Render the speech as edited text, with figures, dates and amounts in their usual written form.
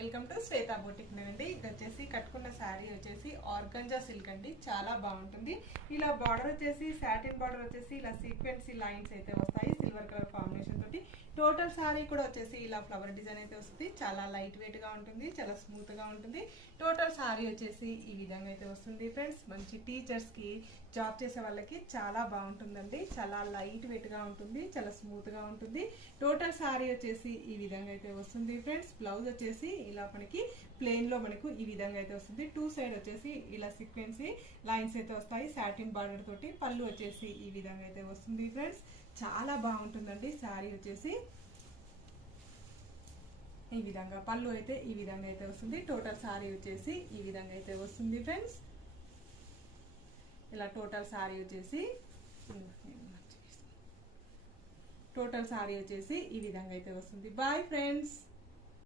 Welcome to Shweta boutique అండి. ఇది వచ్చేసి కట్టుకున్న శారీ వచ్చేసి ఆర్గంజా సిల్క్ అండి, చాలా బాగుంటుంది. ఇలా బార్డర్ వచ్చేసి సాటిన్ బార్డర్ వచ్చేసి ఇలా సీక్వెన్సీ లైన్స్ అయితే వస్తాయి సిల్వర్ కలర్ కాంబినేషన్ తోటి. టోటల్ శారీ కూడా వచ్చేసి ఇలా ఫ్లవర్ డిజైన్ అయితే వస్తుంది. చాలా లైట్ వెయిట్ గా ఉంటుంది, చాలా స్మూత్ గా ఉంటుంది. టోటల్ శారీ వచ్చేసి ఈ విధంగా అయితే వస్తుంది ఫ్రెండ్స్. మంచి టీచర్స్ కి, జాబ్ చేసే వాళ్ళకి చాలా బాగుంటుందండి. చాలా లైట్ వెయిట్ గా ఉంటుంది, చాలా స్మూత్ గా ఉంటుంది. టోటల్ శారీ వచ్చేసి ఈ విధంగా అయితే వస్తుంది ఫ్రెండ్స్. బ్లౌజ్ వచ్చేసి ఇలా మనకి ప్లెయిన్ లో మనకు ఈ విధంగా అయితే వస్తుంది. టూ సైడ్ వచ్చేసి ఇలా సీక్వెన్సీ లైన్స్ అయితే వస్తాయి సాటిన్ బార్డర్ తోటి. పళ్ళు వచ్చేసి ఈ విధంగా అయితే వస్తుంది ఫ్రెండ్స్. చాలా బాగుంటుందండి శారీ వచ్చేసి ఈ విధంగా. పళ్ళు అయితే ఈ విధంగా అయితే వస్తుంది. టోటల్ శారీ వచ్చేసి ఈ విధంగా అయితే వస్తుంది ఫ్రెండ్స్. ఇలా టోటల్ శారీ వచ్చేసి ఈ విధంగా అయితే వస్తుంది. Boy friends.